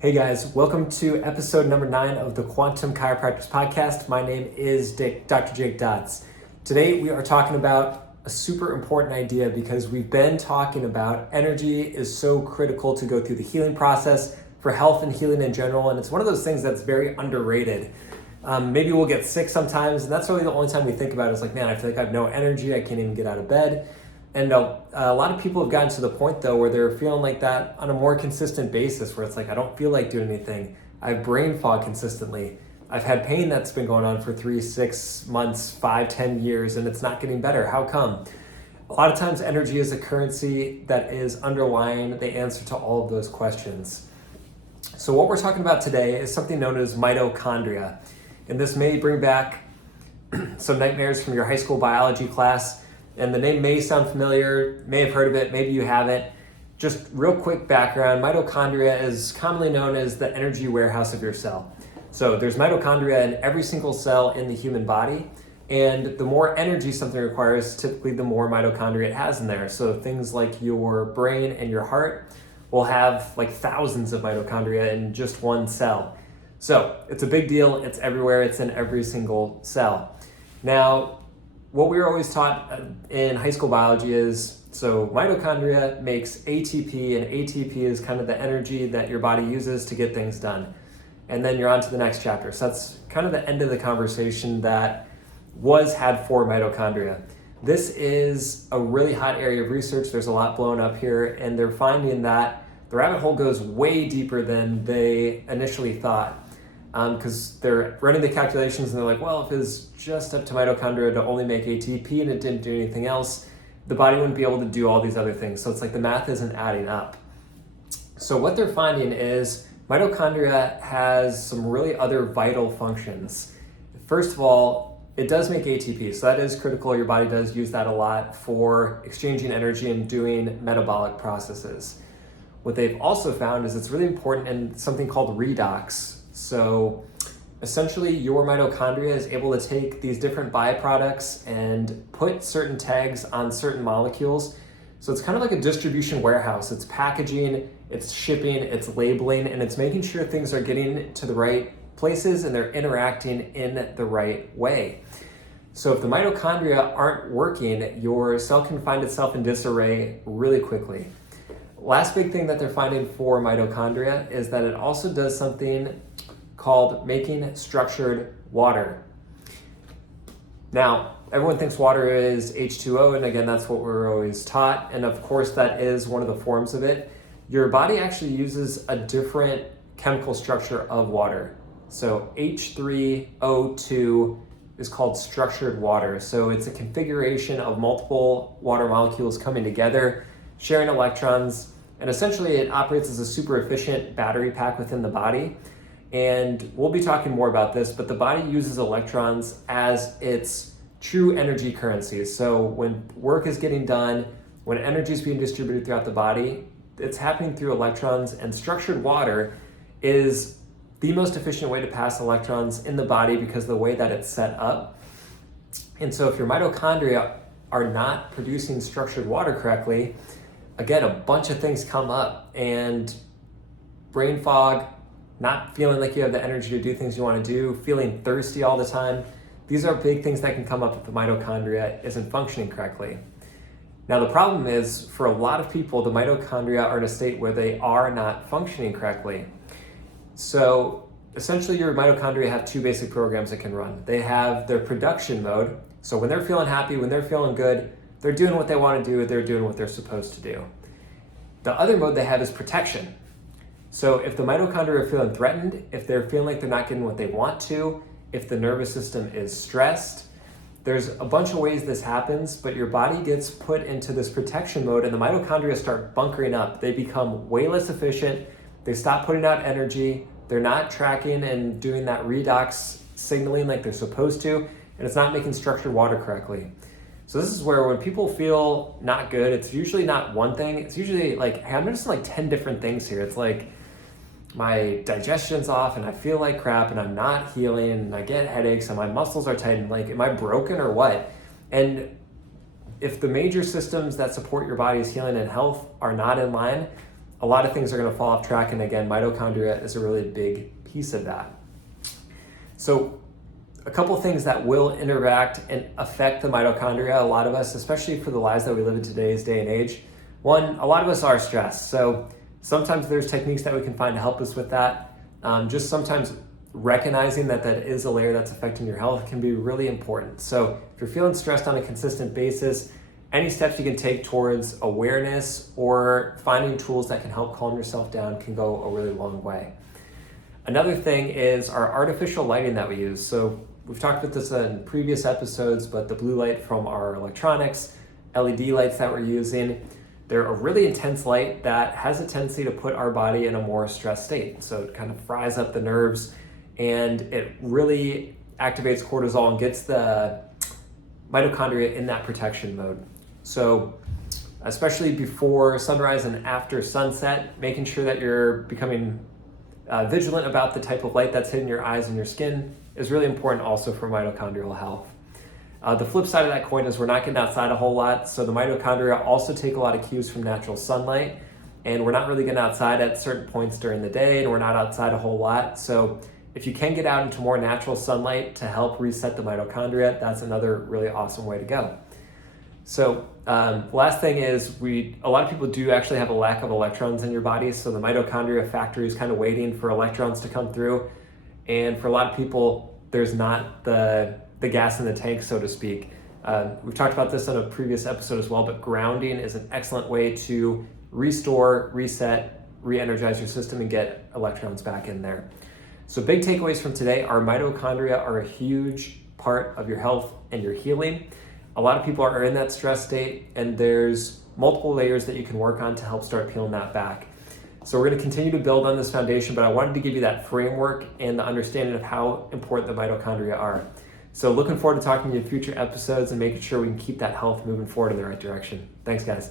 Hey guys, welcome to episode number 9 of the Quantum Chiropractors podcast. My name is Dr. Jake Dodds. Today we are talking about a super important idea because we've been talking about energy is so critical to go through the healing process for health and healing in general, and it's one of those things that's very underrated. Maybe we'll get sick sometimes, and that's really the only time we think about it. It's like, man, I feel like I have no energy, I can't even get out of bed. And a lot of people have gotten to the point though where they're feeling like that on a more consistent basis, where it's like, I don't feel like doing anything. I have brain fog consistently. I've had pain that's been going on for 3, 6 months, 5, 10 years, and it's not getting better. How come? A lot of times energy is a currency that is underlying the answer to all of those questions. So what we're talking about today is something known as mitochondria. And this may bring back some nightmares from your high school biology class. And the name may sound familiar, may have heard of it, maybe you haven't. Just real quick background, mitochondria is commonly known as the energy warehouse of your cell. So there's mitochondria in every single cell in the human body, and the more energy something requires, typically the more mitochondria it has in there. So things like your brain and your heart will have like thousands of mitochondria in just one cell. So it's a big deal, it's everywhere, it's in every single cell. Now, what we were always taught in high school biology is, so mitochondria makes ATP, and ATP is kind of the energy that your body uses to get things done. And then you're on to the next chapter. So that's kind of the end of the conversation that was had for mitochondria. This is a really hot area of research. There's a lot blown up here, and they're finding that the rabbit hole goes way deeper than they initially thought. Because they're running the calculations and they're like, well, if it was just up to mitochondria to only make ATP and it didn't do anything else, the body wouldn't be able to do all these other things. So it's like the math isn't adding up. So what they're finding is mitochondria has some really other vital functions. First of all, it does make ATP, so that is critical. Your body does use that a lot for exchanging energy and doing metabolic processes. What they've also found is it's really important in something called redox. So essentially your mitochondria is able to take these different byproducts and put certain tags on certain molecules. So it's kind of like a distribution warehouse. It's packaging, it's shipping, it's labeling, and it's making sure things are getting to the right places and they're interacting in the right way. So if the mitochondria aren't working, your cell can find itself in disarray really quickly. Last big thing that they're finding for mitochondria is that it also does something called making structured water. Now, everyone thinks water is H2O, and again, that's what we're always taught, and of course that is one of the forms of it. Your body actually uses a different chemical structure of water. So H3O2 is called structured water. So it's a configuration of multiple water molecules coming together, sharing electrons, and essentially it operates as a super efficient battery pack within the body. And we'll be talking more about this, but the body uses electrons as its true energy currency. So when work is getting done, when energy is being distributed throughout the body, it's happening through electrons, and structured water is the most efficient way to pass electrons in the body because of the way that it's set up. And so if your mitochondria are not producing structured water correctly, again, a bunch of things come up, and brain fog, not feeling like you have the energy to do things you want to do, feeling thirsty all the time. These are big things that can come up if the mitochondria isn't functioning correctly. Now the problem is, for a lot of people, the mitochondria are in a state where they are not functioning correctly. So essentially your mitochondria have 2 basic programs that can run. They have their production mode. So when they're feeling happy, when they're feeling good, they're doing what they want to do, they're doing what they're supposed to do. The other mode they have is protection. So if the mitochondria are feeling threatened, if they're feeling like they're not getting what they want to, if the nervous system is stressed, there's a bunch of ways this happens, but your body gets put into this protection mode and the mitochondria start bunkering up. They become way less efficient. They stop putting out energy. They're not tracking and doing that redox signaling like they're supposed to, and it's not making structured water correctly. So this is where when people feel not good, it's usually not one thing. It's usually like, hey, I'm noticing like 10 different things here. It's like, my digestion's off and I feel like crap and I'm not healing and I get headaches and my muscles are tight, and like, am I broken or what? And if the major systems that support your body's healing and health are not in line, a lot of things are going to fall off track. And again, mitochondria is a really big piece of that. So a couple things that will interact and affect the mitochondria, a lot of us, especially for the lives that we live in today's day and age. One, a lot of us are stressed. So sometimes there's techniques that we can find to help us with that. Just sometimes recognizing that is a layer that's affecting your health can be really important. So if you're feeling stressed on a consistent basis, any steps you can take towards awareness or finding tools that can help calm yourself down can go a really long way. Another thing is our artificial lighting that we use. So we've talked about this in previous episodes, but the blue light from our electronics, LED lights that we're using, they're a really intense light that has a tendency to put our body in a more stressed state. So it kind of fries up the nerves and it really activates cortisol and gets the mitochondria in that protection mode. So especially before sunrise and after sunset, making sure that you're becoming vigilant about the type of light that's hitting your eyes and your skin is really important also for mitochondrial health. The flip side of that coin is we're not getting outside a whole lot, so the mitochondria also take a lot of cues from natural sunlight, and we're not really getting outside at certain points during the day, and we're not outside a whole lot. So if you can get out into more natural sunlight to help reset the mitochondria, that's another really awesome way to go. So last thing is a lot of people do actually have a lack of electrons in your body, so the mitochondria factory is kind of waiting for electrons to come through, and for a lot of people, there's not the gas in the tank, so to speak. We've talked about this in a previous episode as well, but grounding is an excellent way to restore, reset, re-energize your system and get electrons back in there. So big takeaways from today, our mitochondria are a huge part of your health and your healing. A lot of people are in that stress state, and there's multiple layers that you can work on to help start peeling that back. So we're going to continue to build on this foundation, but I wanted to give you that framework and the understanding of how important the mitochondria are. So looking forward to talking to you in future episodes and making sure we can keep that health moving forward in the right direction. Thanks, guys.